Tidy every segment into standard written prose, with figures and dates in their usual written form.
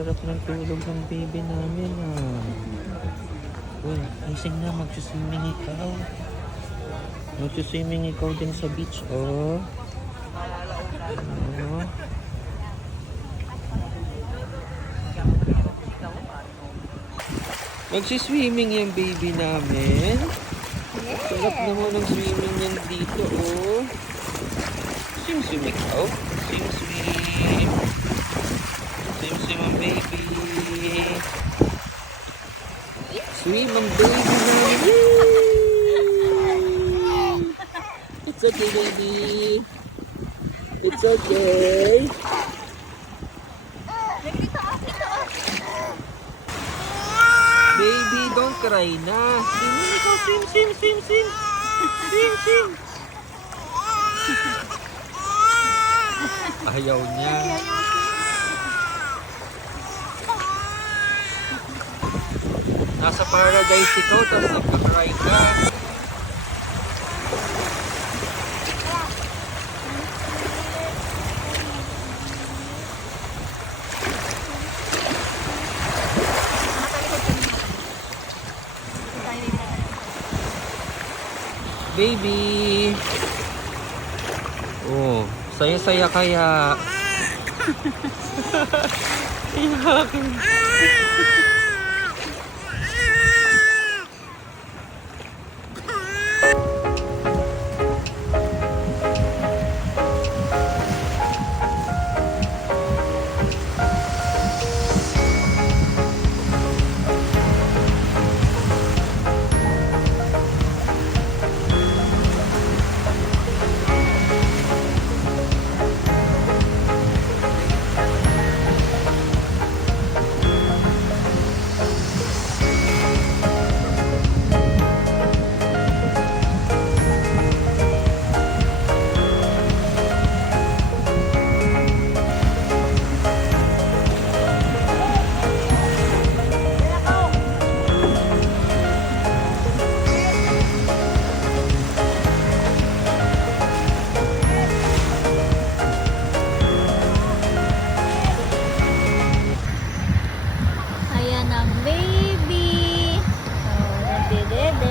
sarap ng tulog ng baby namin ah. Uy, gising na, magsuswimming ikaw. Magsuswimming ikaw din sa beach, oh. Oh. Magsiswimming yung baby namin. Yes. Sarap naman ng swimming yan dito, oh. Swim ikaw. Swim. Swim ang baby. Swim ang baby namin. It's okay, baby. It's okay. Baby, don't cry na. Swim ikaw. Swim. Ayaw niya. Nasa paradise ikaw, tapos nagkakry ka. Baby! Oh, saya-saya kaya. Iyakin.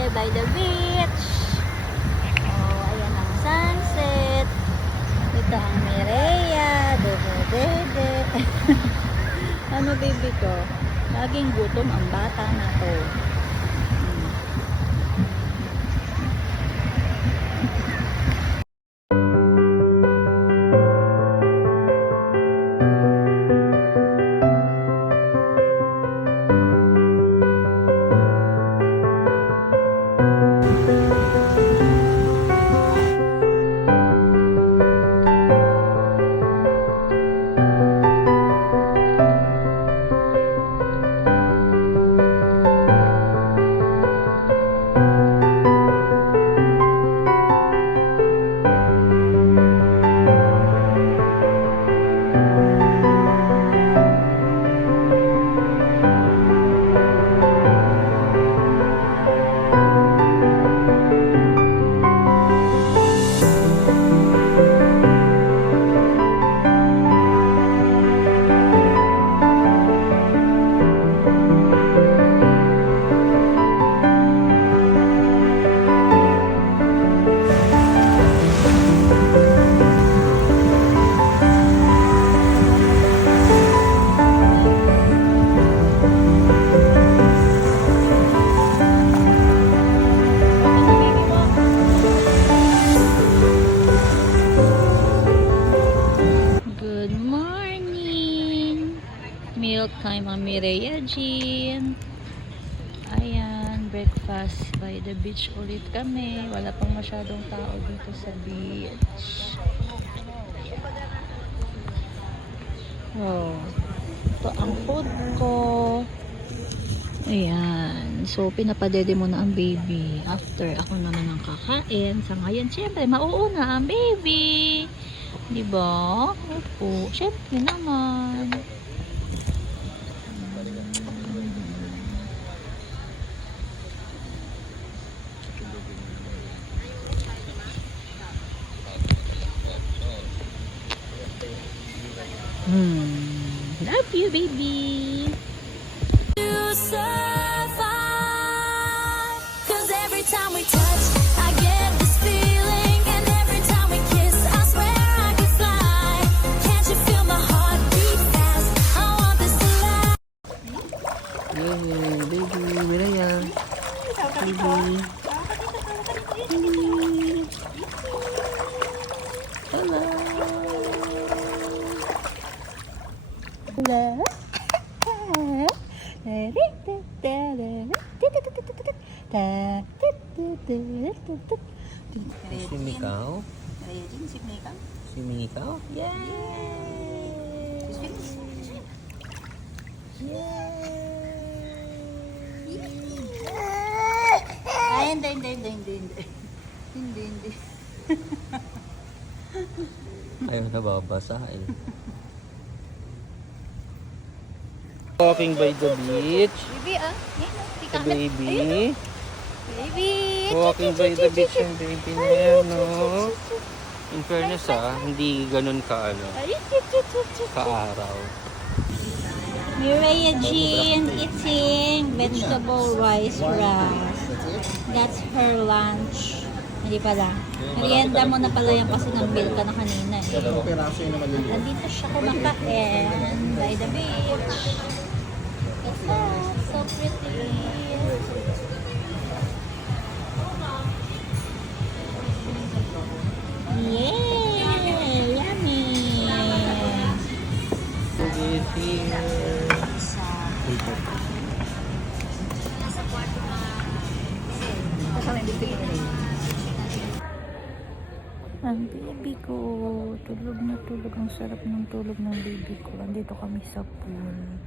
By the beach. Oh, ayan ang sunset. Ito ang Mireya. Dede. Ano baby ko? Laging gutom ang bata na to. Milk time ang Mireya Jean. Ayan, breakfast by the beach ulit kami. Wala pang masyadong tao dito sa beach. Oh, ito ang food ko. Ayan. So, pinapadede mo na ang baby. After, ako naman ang kakain. Sa ngayon, syempre, mauuna ang baby. Diba? Opo. Syempre naman. Love love you, baby. To survive. 'Cause every time we touch, I get this feeling. And every time we kiss, I swear I could fly. Can't you feel my heart beat fast? I want this to last. Yay, baby, Mireya. Baby. Hello. Hello. Si Mikaw? Si Mikaw? Ay, hindi. Ayaw na babasa eh. Walking by the beach. Baby, ah. The baby. Baby. Walking by the beach yung baby na yan, no? In fairness hindi ganun ka kaaraw. Mireya Jean eating vegetable rice wrap. That's her lunch. Hindi pala. Merienda mo na pala yan kasi nang bill ka na kanina eh. Nandito siya kumakain by the beach. It's so pretty. Yay! Yummy! It's here. Ang baby ko, tulog na tulog. Ang sarap ng tulog ng baby ko. Andito kami sa pool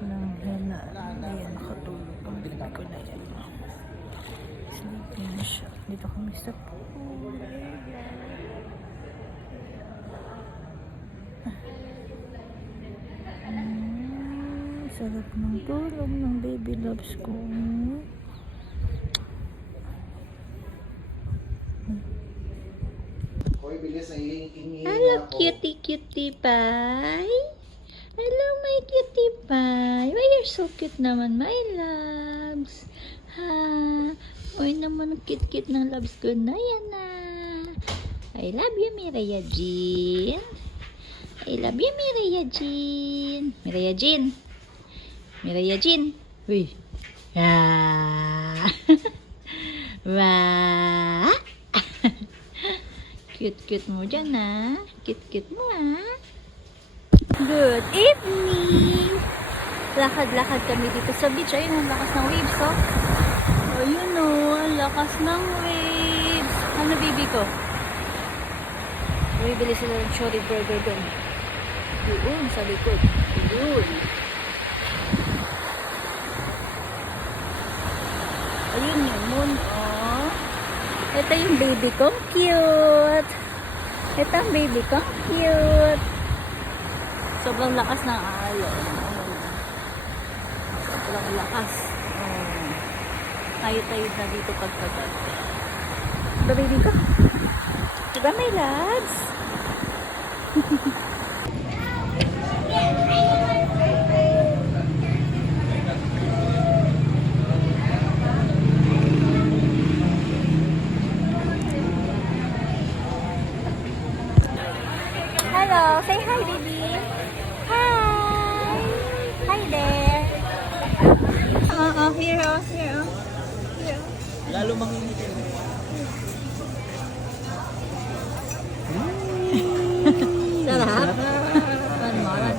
ng Hena. Ayan, nakatulog ang baby ko na yan. Sleeping na siya. Dito kami sa pool. Sarap ng tulog ng baby loves ko. Hello, cutie pie. Hello, my cutie pie. Why, you're so cute naman, my loves. Ha? Uy naman, ang cute ng loves ko na yan na. I love you, Mireya Jean. I love you, Mireya Jean. Mireya Jean. Mireya Jean. Uy. Ah. Wah. Cute mo dyan, ha? Cute mo, ha? Good evening! Lakad-lakad kami dito sa beach. Ayun, ang lakas ng waves, oh. Ayun, oh. Ang lakas ng waves. Ano, baby ko? Bibili sila ng chori burger doon. Doon, sa likod. Doon. Ayun yung moon, oh. Ito yung baby ko. Cute. Ito ang baby ko. Cute. Sobrang lakas ng alon. Sobrang lakas. Tayo-tayo na dito pagkagat. Diba, baby ko? Diba, my loves? Hello, say hi, baby. Hi. Hi there. Here. Lalo manginit. Sarap. One more.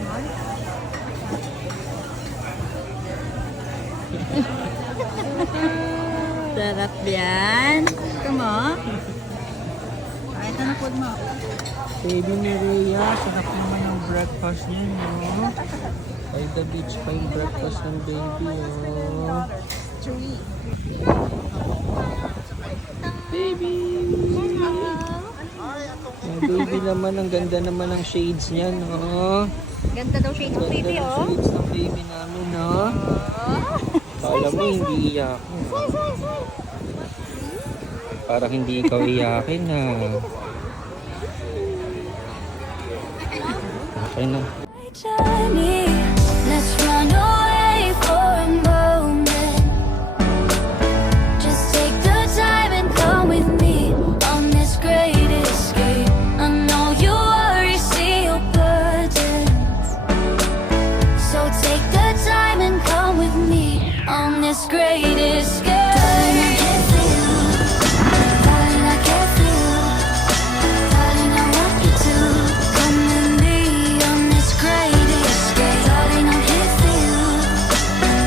Sarap yan. Come on. Ito na food mo. Baby Mireya, sarap naman ang breakfast niya, no? By the beach pa yung breakfast ng baby, oh. Baby! Yung baby naman, ang ganda naman ng shades niya, no? Ganda daw shades ng baby, Ganda ng oh. shades ng baby namin, no? Kala mo hindi iyak. Parang hindi ikaw iyakin, ha? Okay na. Journey. this great escape. Darling, I can't feel. Darling, I can't feel. Darling, I want you to come with me on this great escape. Darling, I can't feel.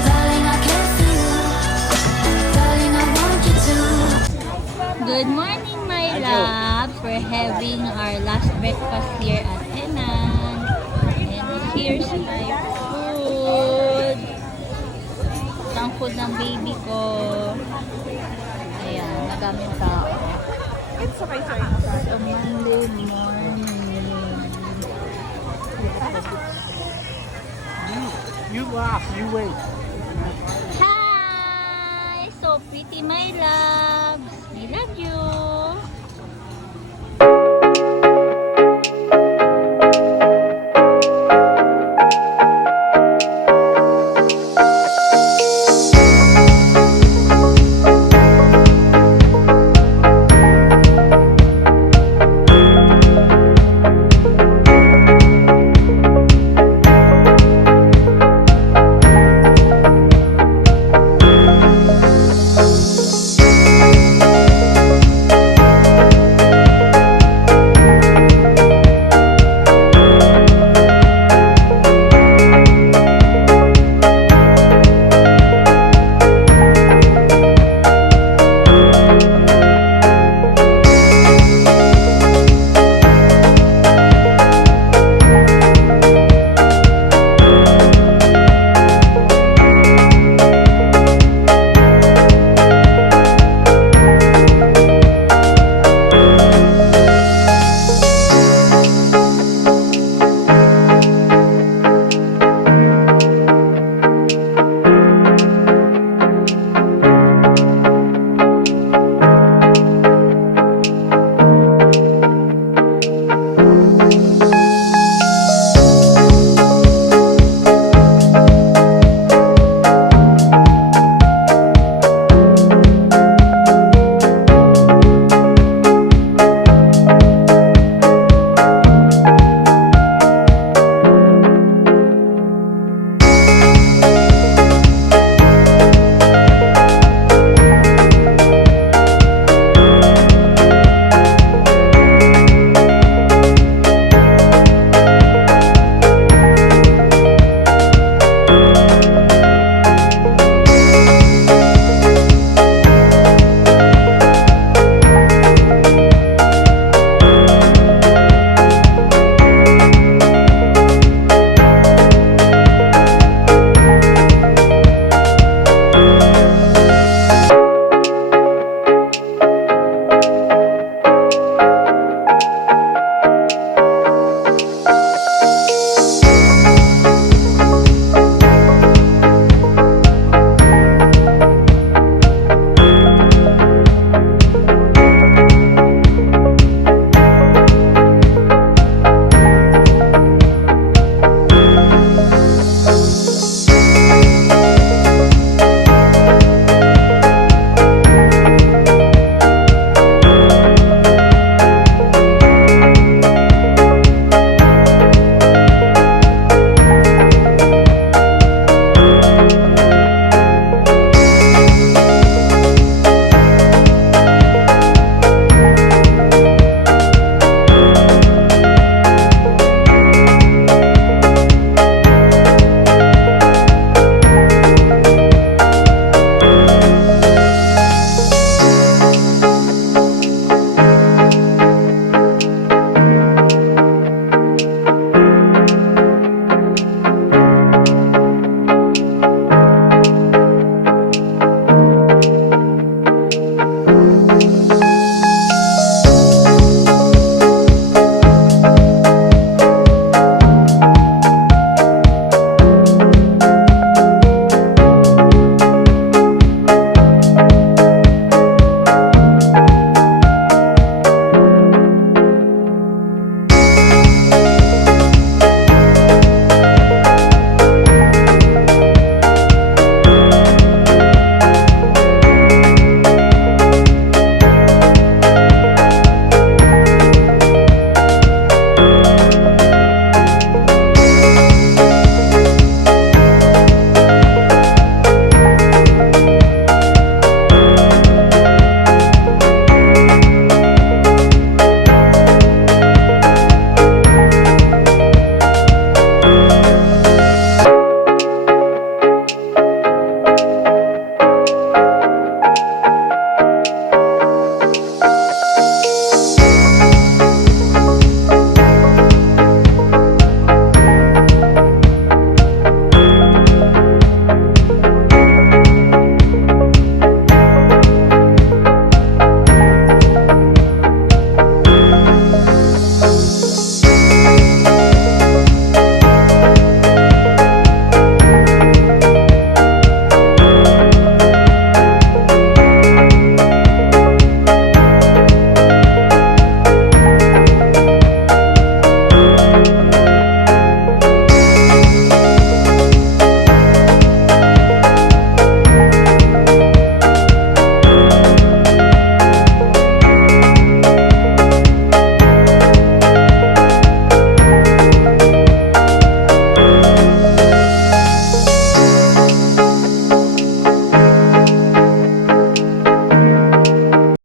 Darling, I can't feel. Darling, I want you to. Good morning, my loves. We're having our last breakfast here at Henan. And here's my food. Ito ang food ng baby ko. Ayan, magamit tao. It's okay, sorry. Ito Monday morning. You laugh, you wait. Hi! So pretty, my loves. I love you.